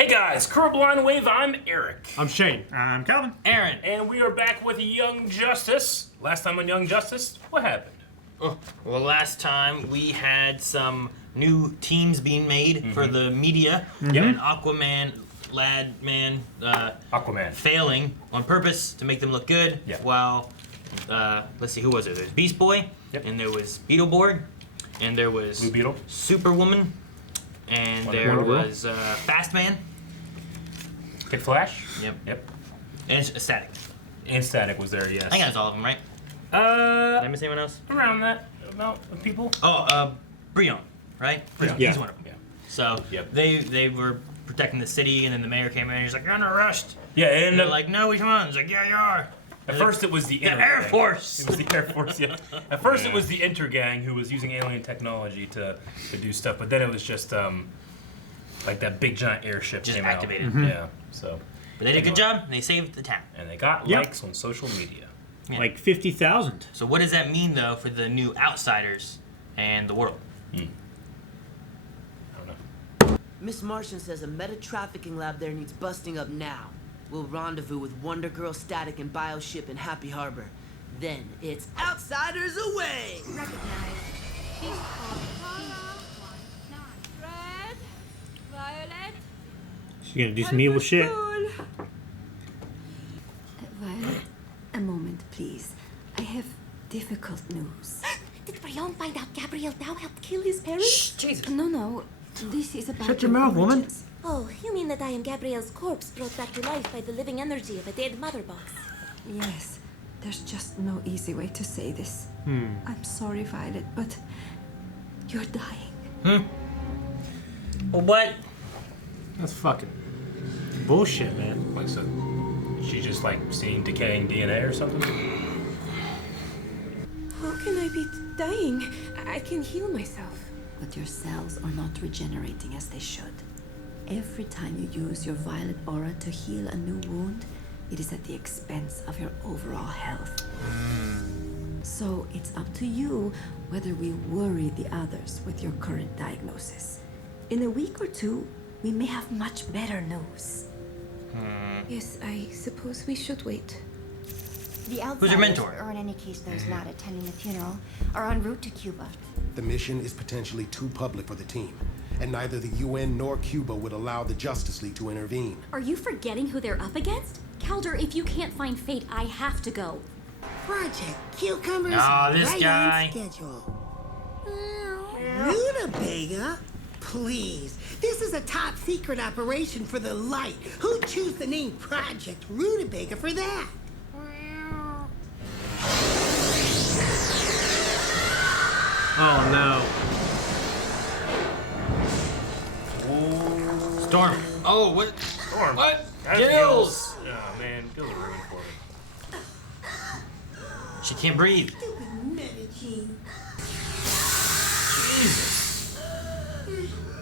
Hey guys, Curb Line Wave, I'm Eric. I'm Shane. I'm Calvin. Aaron. And we are back with Young Justice. Last time on Young Justice, what happened? Oh, well, last time we had some new teams being made for the media. And Aquaman, Aquaman. failing on purpose to make them look good. Yeah. While, let's see, who was there? There's Beast Boy, and there was Beetleborg, and there was Blue Beetle. Superwoman, and there was Fast Man. Kid Flash. Yep. And Static. And Static was there, yes. I think that's all of them, right? Did I miss anyone else? Around that amount of people. Oh, Brion, right? Brion. He's one of them. Yeah. So they were protecting the city, and then the mayor came in and he's like, "You're under arrest." Yeah, and they're like, "No, which one?" He's like, "Yeah, you are." At first it was the Air Force. It was the Air Force, yeah. At first it was the Inter gang who was using alien technology to do stuff, but then it was just like that big giant airship Just came activated. out. Yeah. So. But they did a good job. They saved the town. And they got likes on social media. Yeah. Like 50,000. So what does that mean though for the new outsiders and the world? I don't know. Miss Martian says a meta-trafficking lab there needs busting up now. We'll rendezvous with Wonder Girl, Static, and Bioship in Happy Harbor. Then it's outsiders away! Recognize. She's called Clara 19. Red, Violet. She's gonna do some evil shit. Violet, a moment, please. I have difficult news. Did Brion find out Gabriel Dow helped kill his parents? Shh, Jesus. No. This is about Shut your mouth, woman. origins. Oh, you mean that I am Gabriel's corpse brought back to life by the living energy of a dead mother box? Yes, there's just no easy way to say this. I'm sorry, Violet, but you're dying. Well, what? That's fucking bullshit, man. Like, so she just like seeing decaying DNA or something? How can I be dying? I can heal myself. But your cells are not regenerating as they should. Every time you use your violet aura to heal a new wound, it is at the expense of your overall health. So it's up to you whether we worry the others with your current diagnosis. In a week or two, we may have much better news. Yes, I suppose we should wait. The outsiders, Who's your mentor? or in any case those not attending the funeral, are en route to Cuba. The mission is potentially too public for the team, and neither the UN nor Cuba would allow the Justice League to intervene. Are you forgetting who they're up against? Calder, if you can't find Fate, I have to go. Project Cucumbers Oh, this right guy. on schedule. Rutabaga? Please, this is a top secret operation for the light. Who chose the name Project Rutabaga for that? Oh no. Storm. Oh, what? Storm. What? That's Gills. Oh man, Gills are ruined for me. She can't breathe. Stupid Medicine. Jesus.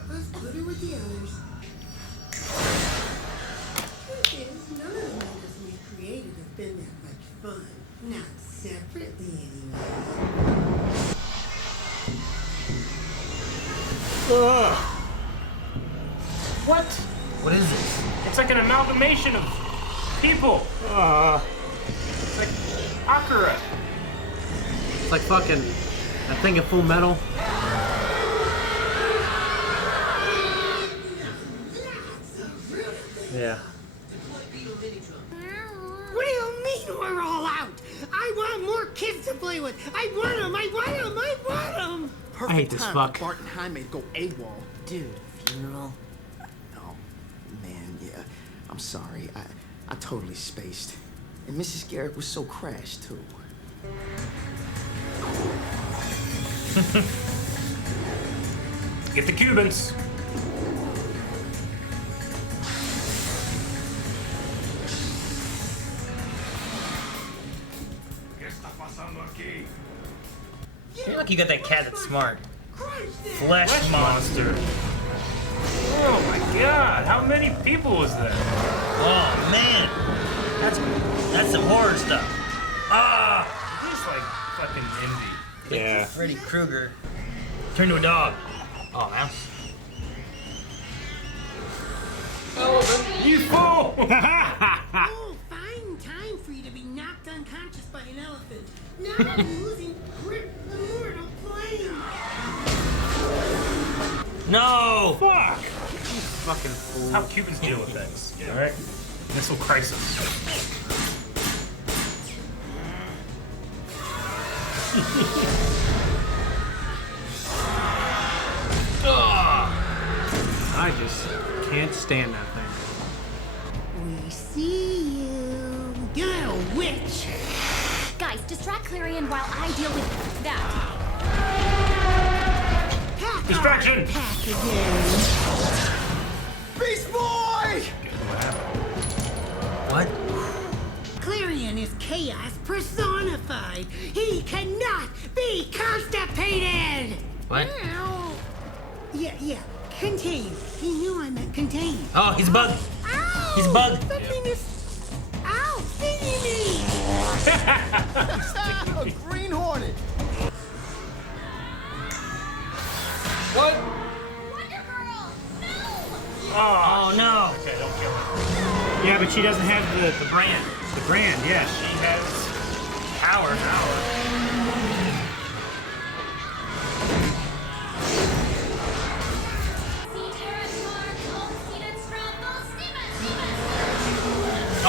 Let's put her with the others. Truth is, none of the members we've created have been that much fun. Not separately, anyway. What? What is this? It's like an amalgamation of people. It's like Akira. It's like fucking that thing of Full Metal. Yeah. What do you mean we're all out? I want more kids to play with. I want them. I hate this fuck. Bart and Jaime go AWOL. Dude, funeral? Oh, man, yeah. I'm sorry. I totally spaced. And Mrs. Garrett was so crashed, too. Get the Cubans. Hey, look, you got that cat that's smart. Flesh monster. Oh my god, how many people was that? Oh man, that's some horror stuff. Ah, He's like fucking Indy. Yeah. Freddy Krueger turned to a dog. Oh, mouse. Oh, You fool! Oh, fine time for you to be knocked unconscious by an elephant. Now I'm losing grip the mortal plane. No! Fuck! You fucking fool. How Cubans deal with things. Alright? Missile crisis. I just can't stand that thing. We see you. You're a witch. Guys, distract Klarion while I deal with that. Distraction! Pack again. Beast Boy! What? Klarion is chaos personified. He cannot be constipated. What? Yeah. Contain. He knew I meant contain. Oh, he's bugged. Ow! He's bugged. Something is. Ow! Stinging me! A green hornet. What? Wonder Girl! No! Oh, no. Okay, don't kill her. Yeah, but she doesn't have the Brand. brand, yeah. She has Power.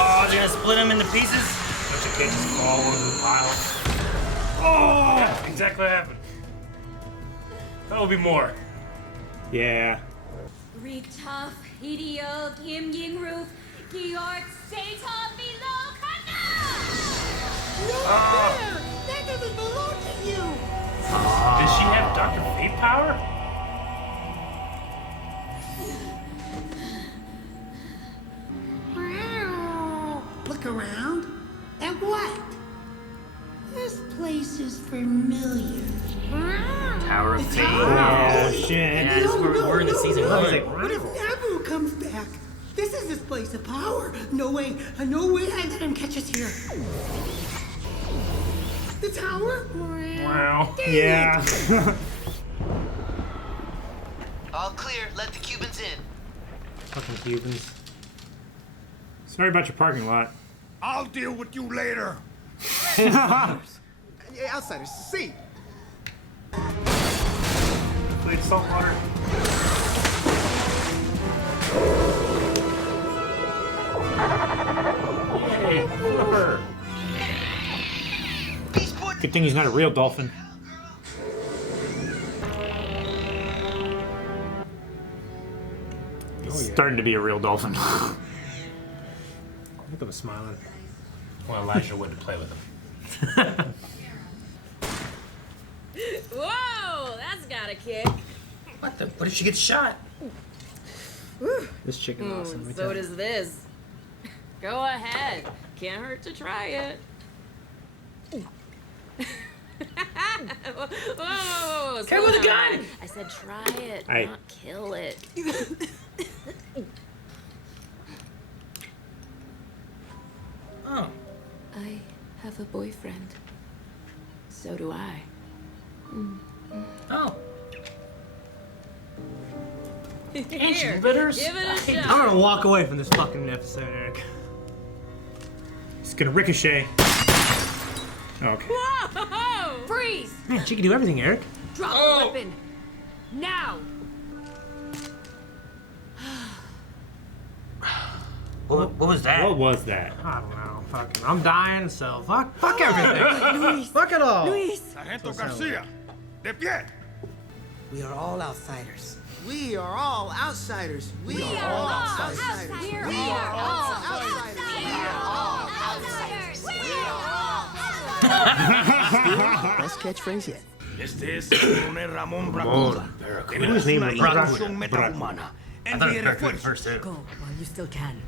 Oh, they're gonna split him into pieces? bunch of kids fall over the pile. Oh! That's exactly what happened. That'll be more. Yeah. Rig tough, idiot, Kim Ying Roof, Georg, Satan below, No, there! That doesn't belong to you! Does she have Dr. Fate power? Look around. And what? This place is familiar. Tower of Fate. Oh, shit. Yeah, this is where we're in the season one. What if Naboo comes back? This is his place of power. No way I let him catch us here. The tower? Wow. Yeah. All clear. Let the Cubans in. Fucking Cubans. Sorry about your parking lot. I'll deal with you later. Yeah, outsiders, see. Played saltwater. Yay, flipper. Good thing he's not a real dolphin. He's starting to be a real dolphin. Look at him smiling. Well, Elijah wouldn't play with him. Whoa, that's got a kick. What if she gets shot? This chicken awesome. let me So tell you. does this. Go ahead. Can't hurt to try it. Whoa, Careful with the gun! I said try it, Aye. not kill it. Oh. I have a boyfriend. So do I. Oh. Here, bitters? give it a I'm shot. gonna walk away from this fucking episode, Eric. It's gonna ricochet. Okay. Whoa! Freeze! Man, she can do everything, Eric. Drop Oh. the weapon. Now! What was that? What was that? I don't know. Fucking, I'm dying, so fuck everything. Luis, Fuck it all. Luis. Sargento Garcia, de pie. We are all outsiders. We are all outsiders. We are all outsiders. We We are are all all outsiders. Best catchphrase yet. Este es el coronel Ramón Bracuda. What was his name? Una introducción metahumana. I thought it Envíe was refuerzos. first too. Go while you still can.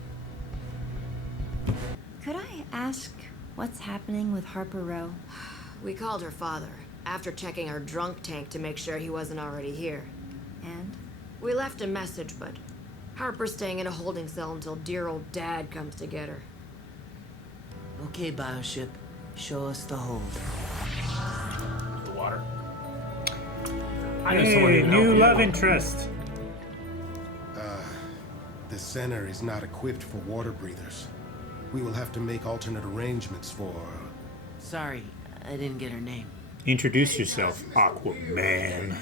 Could I ask what's happening with Harper Row? We called her father after checking our drunk tank to make sure he wasn't already here. And? We left a message, but Harper's staying in a holding cell until dear old dad comes to get her. Okay, Bioship. Show us the hold. The water. I know someone Hey, who can new help you. love interest. The center is not equipped for water breathers. We will have to make alternate arrangements for... Sorry, I didn't get her name. Introduce yourself, Aquaman.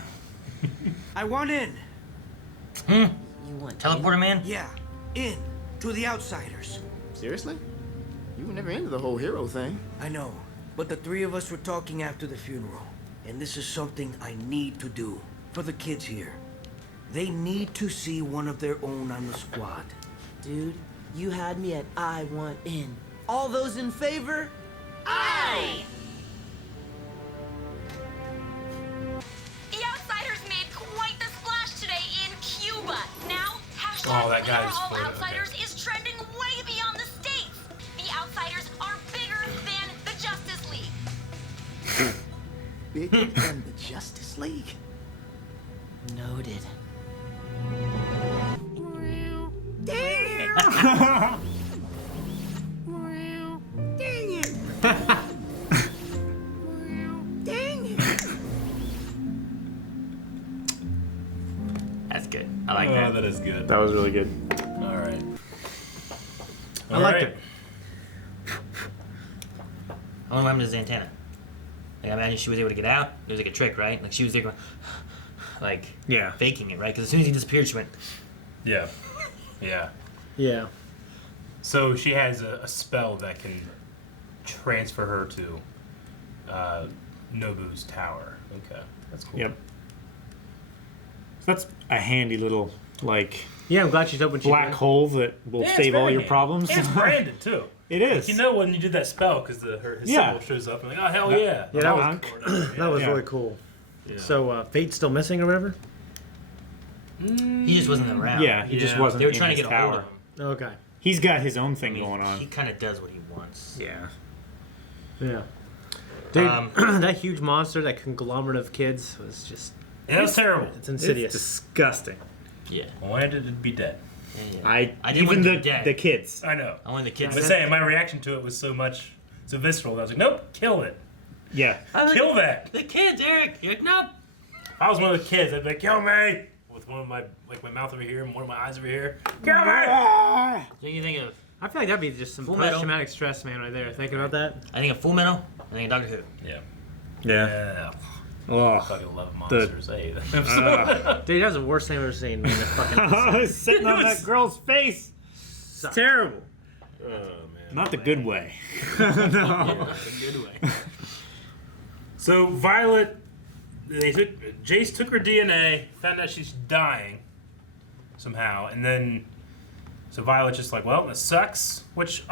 I want in. You want Teleporter man? Yeah, in. To the outsiders. Seriously? You were never into the whole hero thing. I know, but the three of us were talking after the funeral. And this is something I need to do. For the kids here. They need to see one of their own on the squad. Dude, you had me at I want in. All those in favor? Aye! The Outsiders made quite the splash today in Cuba. Now, hashtag Oh, that We Are guy's All photo, Outsiders is trending way beyond the States. The Outsiders are bigger than the Justice League. Bigger than the Justice League? Noted. Dang it! Dang it! Dang it! That's good. I like Oh, that. that is good. That was really good. All right. I liked it. I wonder what happened to Zantana. Like, I imagine she was able to get out. It was like a trick, right? Like, she was there going, like, Yeah. faking it, right? Because as soon as he disappeared, she went, Yeah. Yeah. Yeah. So she has a spell that can transfer her to Nobu's tower. Okay, that's cool. Yep. So that's a handy little, like, Yeah, I'm glad she's open. black hole that will Yeah, it's save all very your handy. problems. And it's branded too. It is. Like, you know when you did that spell because his Yeah. symbol shows up and like, oh hell yeah. Yeah, that was Yeah. that was Yeah. really cool. Yeah. So Fate's still missing or whatever. he just wasn't around. Yeah, he just Yeah. wasn't They were in trying to his get a hold tower. of him. Okay. He's got his own thing I mean, going on. He kind of does what he wants. Yeah. Yeah. Dude, Um, that huge monster, that conglomerate of kids, was just. Yeah, that was terrible. It's insidious. It's disgusting. Yeah. I wanted it to be dead. I didn't even want the him to be dead. the kids. I know. I wanted the kids. But saying my reaction to it was so visceral that I was like, nope, kill it. Yeah. Kill that. The kids, Eric. You're like, nope. If I was one of the kids, I'd be like, kill me. With one of my my mouth over here and one of my eyes over here. Kill me. What do you think of? I feel like that'd be just some Full Metal. post-traumatic stress, man, right there. Thinking about that. I think of Full Metal. I think of Doctor Who. Yeah. Yeah. Yeah. Oh. I fucking love monsters. I hate them. Dude, that was the worst thing I've ever seen. Man. Fucking Sitting on that girl's face. It's terrible. Oh man. Not the good way. Yeah, that's a good way. So Violet, Jace took her DNA, found out she's dying somehow, and then so Violet's just like, well, that sucks. Which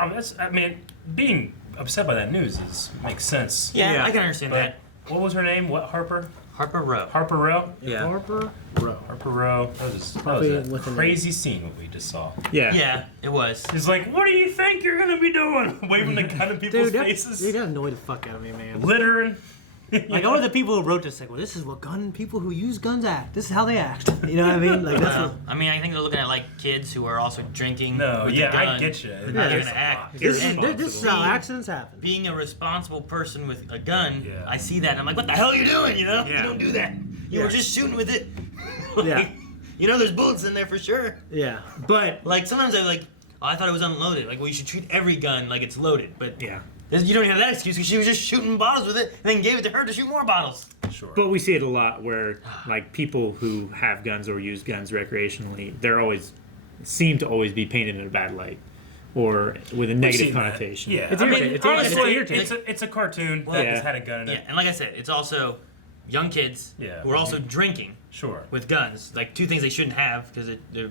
being upset by that news makes sense. Yeah, I can understand But that. what was her name? What Harper Row. Harper Row? Yeah. Harper Row. Harper Row. That was Probably a with an crazy scene what we just saw. Yeah. Yeah, it was. He's like, what do you think you're gonna be doing? Waving the gun in people's Dude, faces. that annoyed the fuck out of me, man. Littering. Like, all of the people who wrote this, like, well, this is what people who use guns act. This is how they act. You know what I mean? Like, that's what. I mean, I think they're looking at like kids who are also drinking. No, with yeah, the gun, I get you. But now they're gonna act. This And is how accidents happen. being a responsible person with a gun, Yeah. I see that and I'm like, what the hell are you doing? You know, Yeah. you don't do that. You Yeah. were just shooting with it. Like, Yeah. You know, there's bullets in there for sure. Yeah. But Like sometimes I'm like, oh, I thought it was unloaded. Like, well, you should treat every gun like it's loaded. But yeah. you don't have that excuse because she was just shooting bottles with it and then gave it to her to shoot more bottles. Sure. But we see it a lot where like people who have guns or use guns recreationally, they're always seem to always be painted in a bad light or with a negative seen that. connotation. Yeah, It's I mean, irritating. It's honestly, irritating. it's a cartoon Well, that yeah. just had a gun in Yeah, it. and like I said, it's also young kids Yeah. who are also drinking Sure. with guns. Like two things they shouldn't have because they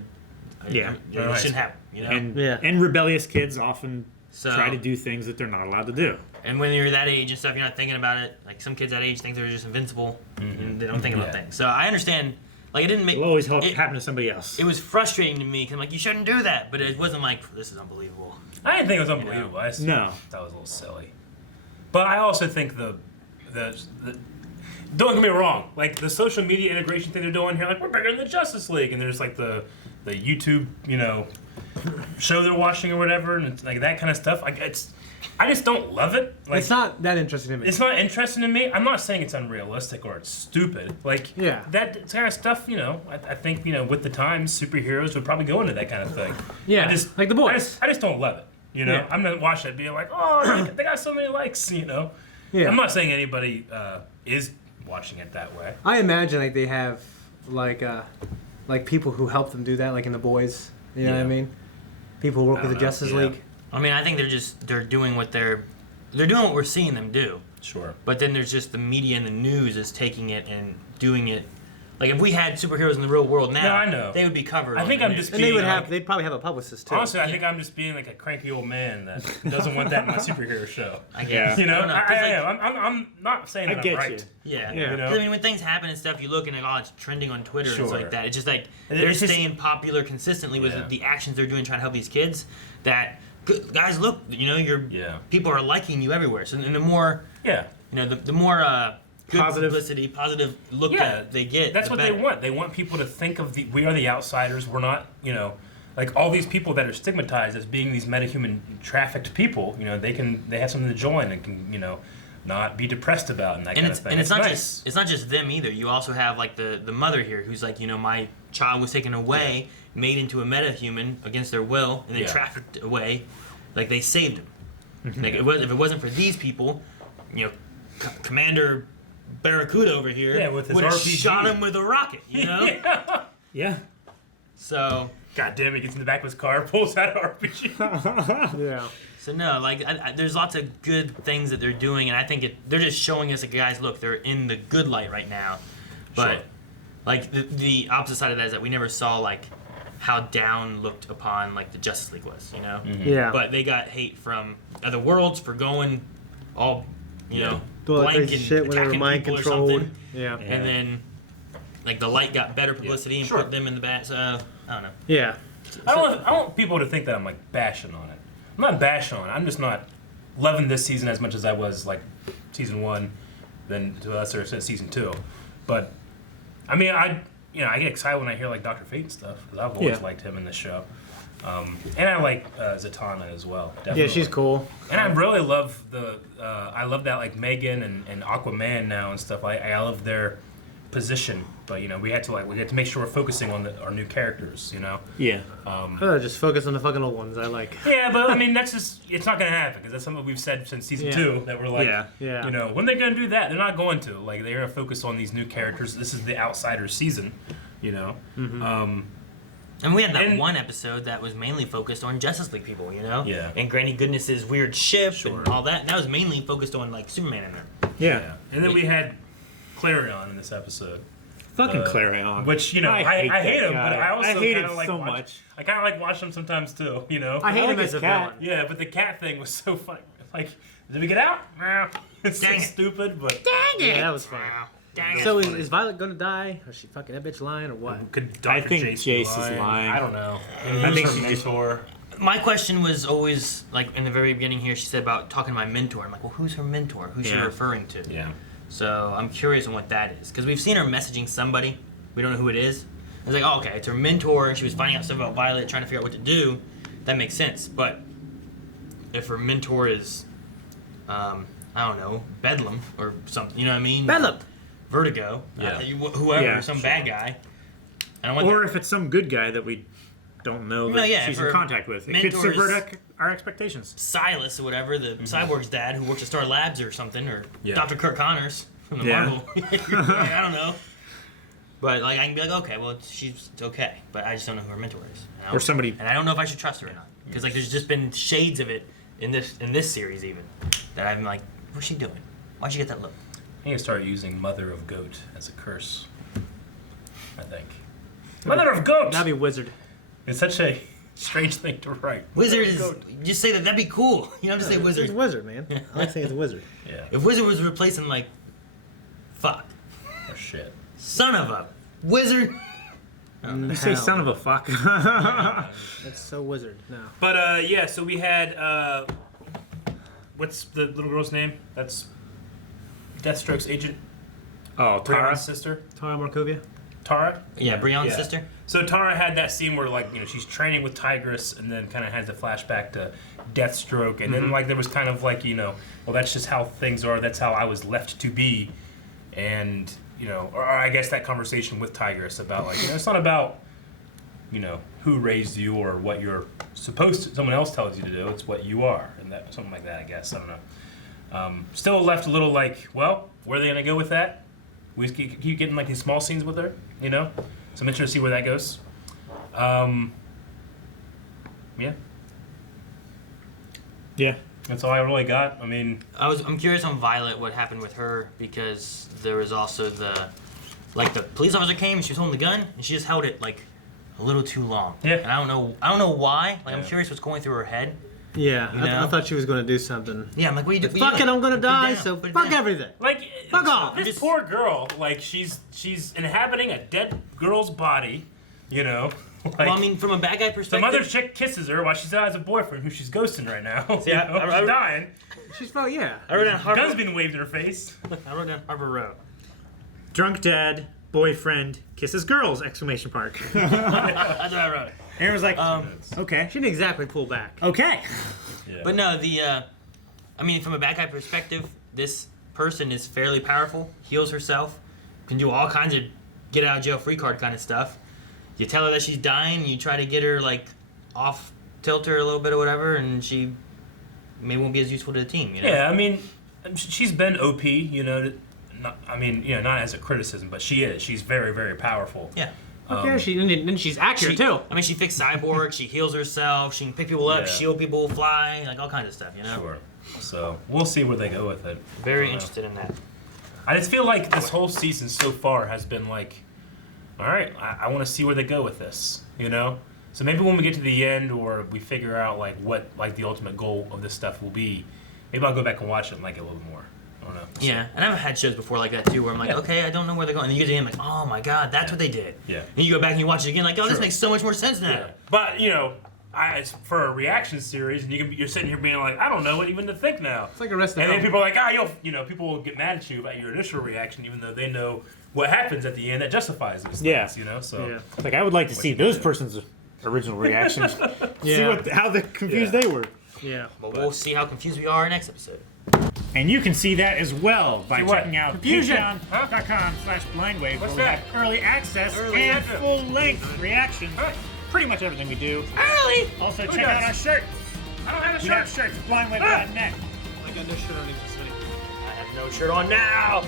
Yeah. shouldn't have. You know. And rebellious kids often So- try to do things that they're not allowed to do. And when you're that age and stuff, you're not thinking about it. Like some kids that age think they're just invincible, and they don't think about Yeah. things. So I understand. Like it didn't make. It will always it, happen to somebody else. It was frustrating to me because I'm like, you shouldn't do that, but it wasn't like this is unbelievable. I didn't think it was unbelievable. I just No. that was a little silly. But I also think the don't get me wrong, like the social media integration thing they're doing here, like we're bigger than the Justice League, and there's like the YouTube, show they're watching or whatever, and it's like that kind of stuff. I just don't love it. Like, it's not that interesting to me. It's not interesting to me. I'm not saying it's unrealistic or it's stupid. Like, that kind of stuff, I think, with the times, superheroes would probably go into that kind of thing. Yeah, like The Boys. I just don't love it. I'm not watching it being like, oh, they got so many likes, Yeah. I'm not saying anybody is watching it that way. I imagine like they have like people who help them do that, like in The Boys. You know what I mean? People who work with the Justice League. I mean, I think they're doing what they're doing what we're seeing them do. Sure. But then there's just the media and the news is taking it and doing it. Like if we had superheroes in the real world now, I know. they would be covered. I think I'm just and being they'd probably have a publicist too. Honestly, I think I'm just being like a cranky old man that doesn't want that in my superhero show. I guess. I am. I'm not saying that I'm right. Yeah. Yeah. I mean, when things happen and stuff, you look and like, oh, it's trending on Twitter and it's like that. It's just like they're It's just- staying popular consistently with the actions they're doing trying to help these kids. That guys, look, people are liking you everywhere. So and the more the more good publicity, positive look that they get. That's the what better. they want. They want people to think of we are the outsiders. We're not, like all these people that are stigmatized as being these metahuman trafficked people. They have something to join and can, not be depressed about and that kind of thing. And it's nice. not just them either. You also have like the mother here who's like, my child was taken away, made into a metahuman against their will, and then trafficked away. Like they saved him. Like if it wasn't for these people, Commander Barracuda over here with his would have RPG. shot him with a rocket, Yeah. So. God damn, he gets in the back of his car, pulls out an RPG. Yeah. So no, like there's lots of good things that they're doing, and I think they're just showing us, like, guys, look, they're in the good light right now. But like the opposite side of that is that we never saw like how down looked upon like the Justice League was, Yeah. But they got hate from other worlds for going all, Doing blank crazy and shit when they were attacking mind people or controlled. something. Yeah. And then like the light got better publicity and put them in the back. So I don't know. Yeah. I don't want people to think that I'm like bashing on it. I'm not bashing on it. I'm just not loving this season as much as I was like season 1, then to a lesser extent season 2. But I mean, I get excited when I hear like Dr. Fate and stuff because I've always liked him in this show. And I like Zatanna as well. Definitely. Yeah, she's cool. And I really love I love that like Megan and Aquaman now and stuff. I love their position, but we had to make sure we're focusing on our new characters. Yeah. Just focus on the fucking old ones. I like. Yeah, but I mean that's just it's not gonna happen because that's something we've said since season 2 that we're like, when they're gonna do that, they're not going to. Like they're gonna focus on these new characters. This is the Outsiders season, And we had that one episode that was mainly focused on Justice League people, Yeah. And Granny Goodness's weird ship and all that. And that was mainly focused on like Superman in there. Yeah. And then we had Klarion in this episode. Fucking Klarion. Which, I hate him, guy. but I also hate kind him of like so watch. much. I kind of like watching him sometimes too, I hate him as a cat. villain. Yeah, but the cat thing was so funny. Like, did we get out? Nah. It's so stupid, but Yeah, that was fun. Dang So it. is Violet gonna die? Or is she fucking that bitch lying or what? could Dr. I think Jace Jace be is lying. I don't know. I think her she just- mentor. My question was always, like, in the very beginning here, she said about talking to my mentor. I'm like, well, who's her mentor? Who's she referring to? Yeah. So I'm curious on what that is. Because we've seen her messaging somebody. We don't know who it is. I was like, oh, okay, it's her mentor. She was finding out stuff about Violet, trying to figure out what to do. That makes sense. But if her mentor is, I don't know, Bedlam or something, you know what I mean? Bedlam! Vertigo. Yeah. Whoever, Yeah, some sure. bad guy. I don't want Or that. if it's some good guy that we don't know that No, yeah, she's if her in contact with. It could mentor is- subvert our expectations. Silas or whatever, the Cyborg's dad who works at Star Labs or something, or Yeah. Dr. Kirk Connors from the Yeah. Marvel. I don't know. But like I can be like, okay, well she's okay, but I just don't know who her mentor is. Or somebody. And I don't know if I should trust her or not, because like there's just been shades of it in this series even that I'm like, what's she doing? Why'd she get that look? I need to start using Mother of Goat as a curse. I think. Mother of Goat! That'd be wizard. It's such a strange thing to write. Wizard is just say that'd be cool. You don't have to say wizard. It's wizard, man. I like saying it's a wizard. Yeah. If wizard was replacing like, fuck, Oh shit. son of a wizard. You say Hell. son of a fuck. That's so wizard. No. But yeah, so we had what's the little girl's name? That's Deathstroke's agent. Oh, Tara. Brianna's sister. Tara Markovia. Tara? Yeah, Breon's sister. So Tara had that scene where, like, you know, she's training with Tigress and then kind of has a flashback to Deathstroke. And then, like, there was kind of like, you know, well, that's just how things are. That's how I was left to be. And, you know, or I guess that conversation with Tigress about, like, you know, it's not about, you know, who raised you or what you're supposed to, someone else tells you to do. It's what you are. And that, something like that, I guess. I don't know. Still left a little like, well, where are they going to go with that? We just keep getting like these small scenes with her, you know? So I'm interested to see where that goes. Yeah. Yeah. That's all I really got. I mean, I'm curious on Violet, what happened with her, because there was also the police officer came and she was holding the gun and she just held it like a little too long. Yeah. And I don't know why. Like I'm curious what's going through her head. Yeah, You know? I thought she was going to do something. Yeah, I'm like, what are you doing? Fuck it, I'm going to die, so fuck everything. like, Fuck off. this poor girl, like, she's inhabiting a dead girl's body, you know? Like, Well, I mean, from a bad guy perspective. some other chick kisses her while she's out as a boyfriend who she's ghosting right now. See, you I- know? I- She's dying. She's felt, yeah. I wrote down Harper. Gun's being waved in her face. I wrote down Harper Row. Drunk dad, boyfriend, kisses girls! Exclamation mark. That's what I wrote. Aaron was like, okay. She didn't exactly pull back. Okay. But no, I mean, from a bad guy perspective, this person is fairly powerful, heals herself, can do all kinds of get out of jail free card kind of stuff. You tell her that she's dying, you try to get her like off tilter a little bit or whatever, and she maybe won't be as useful to the team. You know? Yeah, I mean, she's been OP, you know. Not as a criticism, but she is. She's very, very powerful. Yeah. Yeah, she's accurate too. I mean, she fixed Cyborg, she heals herself, she can pick people up, Yeah. shield people, fly, like all kinds of stuff, you know? Sure. So we'll see where they go with it. Very interested in that. I just feel like this whole season so far has been like, all right, I want to see where they go with this, you know? So maybe when we get to the end or we figure out like what like the ultimate goal of this stuff will be, maybe I'll go back and watch it and like it a little more. I don't know. Yeah, and I've had shows before like that too, where I'm like, okay, I don't know where they're going. And then you get to the end, like, oh my god, that's what they did. Yeah. And you go back and you watch it again, like, oh, this Sure. makes so much more sense now. Yeah. But you know, for a reaction series, and you're sitting here being like, I don't know what even to think now. It's like a rest of And then the people are like, people will get mad at you about your initial reaction, even though they know what happens at the end that justifies those things. You know, so Like, I would like to see those person's original reactions. See how confused they were. Yeah. But we'll see how confused we are next episode. And you can see that as well by See what? checking out Confusion. patreon.com/blindwave, What's where we that? have early access Early and access. full-length reactions. Pretty much everything we do. Early. Also, Who check out does? our shirts. I don't have a We shirt. have shirts at blindwave.net. I got no shirt on this week. I have no shirt on now.